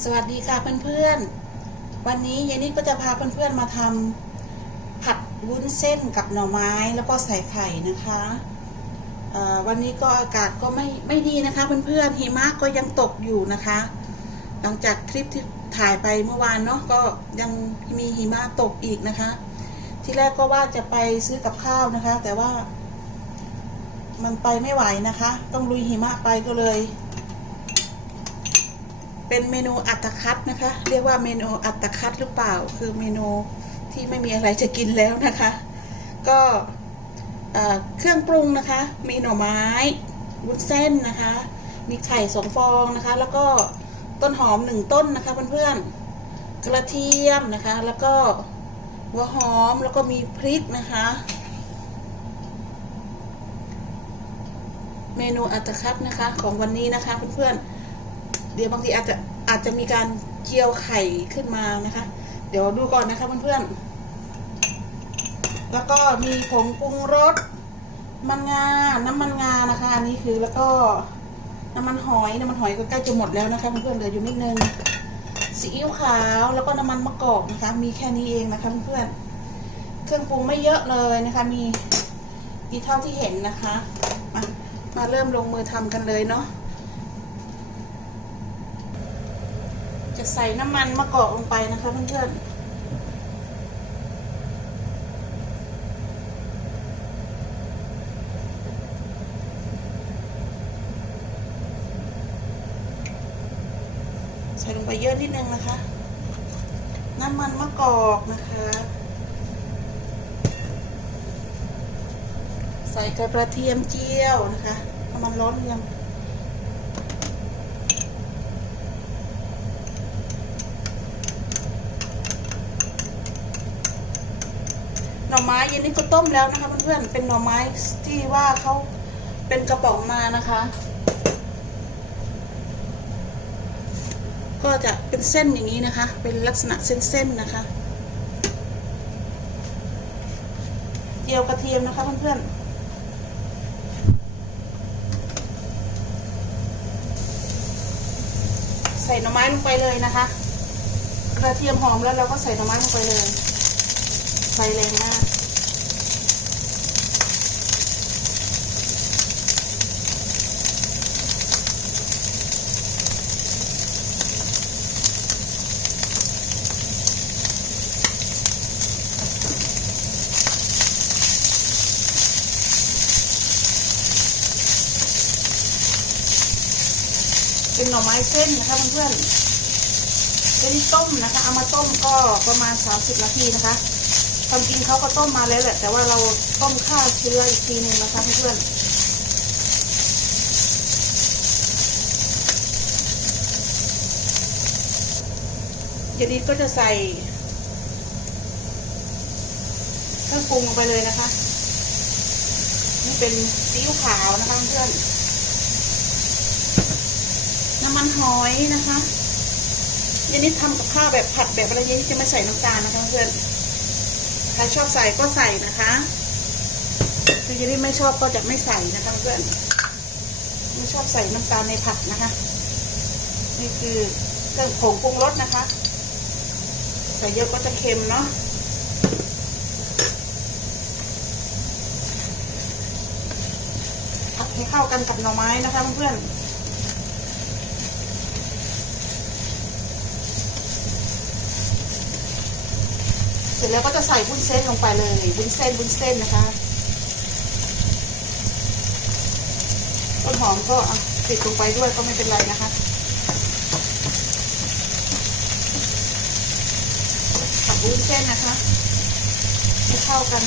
สวัสดีค่ะเพื่อนๆ วันนี้ยายนิดก็จะพาเพื่อนๆมาทำผัดวุ้นเส้นกับหน่อไม้แล้วก็ใส่ไข่นะคะวันนี้ก็อากาศก็ไม่ไม่ดีนะคะเพื่อนๆหิมะก็ยังตกอยู่นะคะ หลังจากคลิปที่ถ่ายไปเมื่อวานเนาะก็ยังมีหิมะตกอีกนะคะ ที่แรกก็ว่าจะไปซื้อกับข้าวนะคะ แต่ว่ามันไปไม่ไหวนะคะ ต้องลุยหิมะไปก็เลย เป็นเมนูอัตคัดนะคะ เรียกว่าเมนูอัตคัดหรือเปล่า คือเมนูที่ไม่มีอะไรจะกินแล้วนะคะ ก็เอ่อเครื่องปรุงนะคะ มีหน่อไม้วุ้นเส้นนะคะ มีไข่สองฟองนะคะ แล้วก็ต้นหอมหนึ่งต้นนะคะเพื่อนๆกระเทียมนะคะ แล้วก็หัวหอมแล้วก็มีพริกนะคะ เมนูอัตคัดนะคะของวันนี้นะคะเพื่อนๆ เดี๋ยวบางทีอาจจะอาจจะมีการเจียวไข่ขึ้นมานะคะ เดี๋ยวดูก่อนนะคะเพื่อนๆ แล้วก็มีผงปรุงรส มันงา น้ำมันงานะคะ อันนี้คือแล้วก็น้ำมันหอย น้ำมันหอยก็ใกล้จะหมดแล้วนะคะเพื่อนๆ เหลืออยู่นิดนึง ซีอิ๊วขาว แล้วก็น้ำมันมะกอกนะคะ มีแค่นี้เองนะคะเพื่อนๆ เครื่องปรุงไม่เยอะเลยนะคะ มีมีเท่าที่เห็นนะคะ มามาเริ่มลงมือทำกันเลยเนาะ จะใส่น้ำมันมะกอกลงไปนะคะเพื่อนๆใส่ลงไปเยอะนิดนึงนะคะ น้ำมันมะกอกนะคะ ใส่กระเทียมเจียวนะคะน้ำมันร้อนยัง หน่อ ไม้เย็นนี้ก็ต้มแล้วนะคะเพื่อนๆเป็นหน่อไม้ที่ว่าเขาเป็นกระป๋องมานะคะ ก็จะเป็นเส้นอย่างนี้นะคะ เป็นลักษณะเส้นๆนะคะเจียวกระเทียมนะคะเพื่อนๆใส่หน่อไม้ลงไปเลยนะคะ กระเทียมหอมแล้วเราก็ใส่หน่อไม้ลงไปเลย ไฟแรงมากเป็นหน่อไม้เส้นนะคะเพื่อนๆเป็นต้มนะคะ เอามาต้มก็ประมาณ 30 นาทีนะคะ ความจริงเขาก็ต้มมาแล้วแหละ แต่ว่าเราต้มข้าวเชื้ออีกทีหนึ่งนะคะเพื่อนเดี๋ยวนี้ก็จะใส่เครื่องปรุงลงไปเลยนะคะ นี่เป็นซีอิ๊วขาวนะคะเพื่อน น้ำมันหอยนะคะเยันนี้ทำกับข้าวแบบผัดแบบอะไรเยันนี้จะไม่ใส่น้ำตาลนะคะเพื่อน รชอบใส่ก็ใส่นะคะคือยังไม่ชอบก็จะไม่ใส่นะคะเพื่อนไม่ชอบใส่น้ำตาลในผัดนะคะ นี่คือเครื่องผงปรุงรสนะคะ ใส่เยอะก็จะเค็มเนาะผัดให้เข้ากันกับหน่อไม้นะคะเพื่อนๆ ร็จแล้วก็จะใส่วุ้นเส้นลงไปเลยวุ้นเส้นวุ้นเส้นนะคะต้นหอมก็ติดลงไปด้วยก็ไม่เป็นไรนะคะผัดวุ้นเส้นนะคะให้เข้ากัน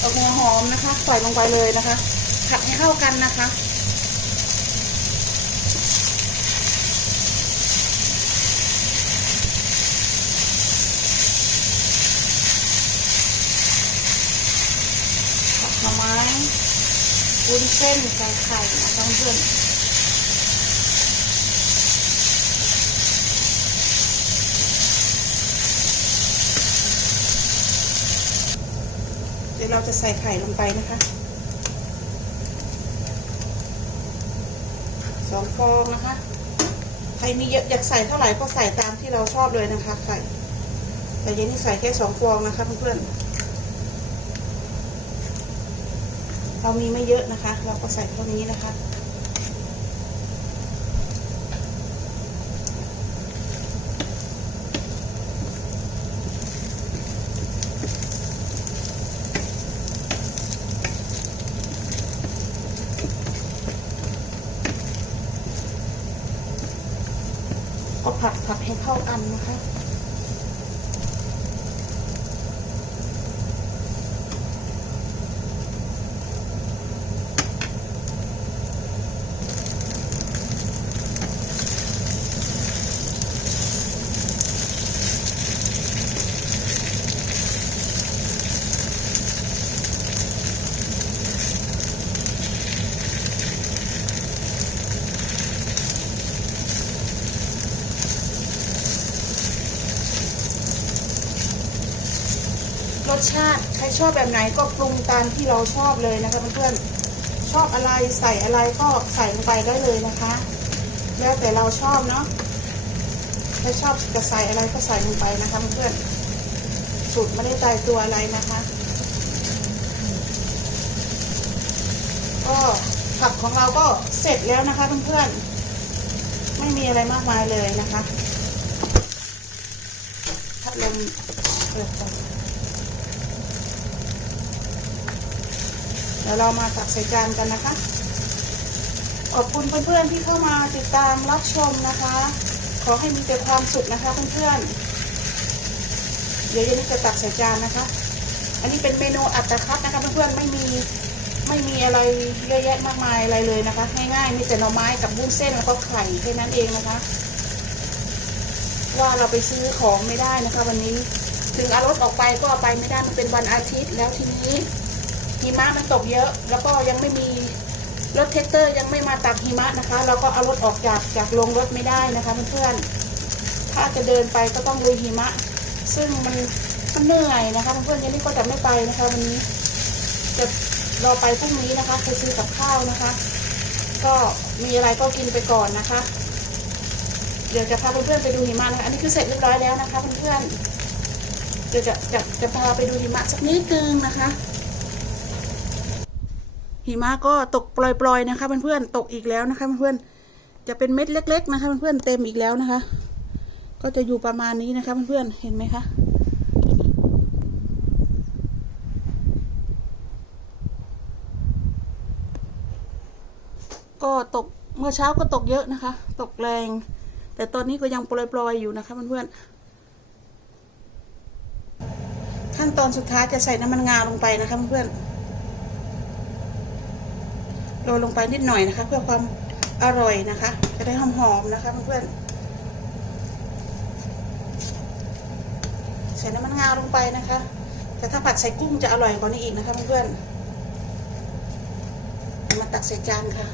เอาหัวหอมนะคะ ใส่ลงไปเลยนะคะ ผัดให้เข้ากันนะคะผัดหน่อไม้วุ้นเส้นใส่ไข่นะคะเพื่อน เราจะใส่ไข่ลงไปนะคะสองฟองนะคะ ใครมีเยอะอยากใส่เท่าไหร่ก็ใส่ตามที่เราชอบเลยนะคะไข่แต่เย็นนี่ใส่แค่สองฟองนะคะเพื่อนๆเรามีไม่เยอะนะคะ เราก็ใส่เท่านี้นะคะ ให้เข้ากันนะคะ สชาติใครชอบแบบไหนก็ปรุงตามที่เราชอบเลยนะคะเพื่อนๆชอบอะไรใส่อะไรก็ใส่ลงไปได้เลยนะคะ แล้วแต่เราชอบเนาะถ้าชอบจะใส่อะไรก็ใส่ลงไปนะคะเพื่อนๆสูตรไม่ได้ตายตัวอะไรนะคะ ก็ผักของเราก็เสร็จแล้วนะคะเพื่อนๆไม่มีอะไรมากมายเลยนะคะพัดลมเปิดก่อน ดี๋ยวเรามาตักใส่จานกันนะคะ ขอบคุณเพื่อนๆที่เข้ามาติดตามรับชมนะคะ ขอให้มีแต่ความสุขนะคะเพื่อนๆเดี๋ยวย็นนี้จะตักใส่จานนะคะ อันนี้เป็นเมนูอัตคัดนะคะเพื่อนๆไม่มีไม่มีอะไรเยอะแยะมากมายอะไรเลยนะคะ ง่ายๆมีแต่หน่อไม้กับวุ้นเส้นแล้วก็ไข่แค่นั้นเองนะคะ ว่าเราไปซื้อของไม่ได้นะคะ วันนี้ถึงเอารถออกไปก็เอาไปไม่ได้มันเป็นวันอาทิตย์แล้วทีนี้ หิมะมันตกเยอะ แล้วก็ยังไม่มีรถเทคเตอร์ยังไม่มาตักหิมะนะคะ เราก็เอารถออกจากจากลงรถไม่ได้นะคะเพื่อนๆถ้าจะเดินไปก็ต้องลุยหิมะ ซึ่งมันมันเหนื่อยนะคะเพื่อนๆยันนี่ก็จะไม่ไปนะคะวันนี้จะรอไปพรุ่งนี้นะคะไปซื้อกับข้าวนะคะ ก็มีอะไรก็กินไปก่อนนะคะ เดี๋ยวจะพาเพื่อนๆไปดูหิมะนะคะอันนี้คือเสร็จเรียบร้อยแล้วนะคะเพื่อนๆเดี๋ยวจะจะจะพาไปดูหิมะสักนิดนึงนะคะ หิมะก็ตกปล่อยๆนะคะ เพื่อนๆตกอีกแล้วนะคะ เพื่อนๆจะเป็นเม็ดเล็ก ๆ นะคะ เพื่อนๆเต็มอีกแล้วนะคะ ก็จะอยู่ประมาณนี้นะคะเพื่อนๆเห็นไหมคะก็ตกเมื่อเช้าก็ตกเยอะนะคะ ตกแรง แต่ตอนนี้ก็ยังปล่อยๆอยู่นะคะเพื่อนๆขั้นตอนสุดท้ายจะใส่น้ำมันงาลงไปนะคะเพื่อนๆ โรยลงไปนิดหน่อยนะคะ เพื่อความอร่อยนะคะ จะได้หอมๆนะคะเพื่อนๆใส่น้ำมันงาลงไปนะคะ แต่ถ้าผัดใส่กุ้งจะอร่อยกว่านี้อีกนะคะเพื่อนๆมาตักใส่จานค่ะ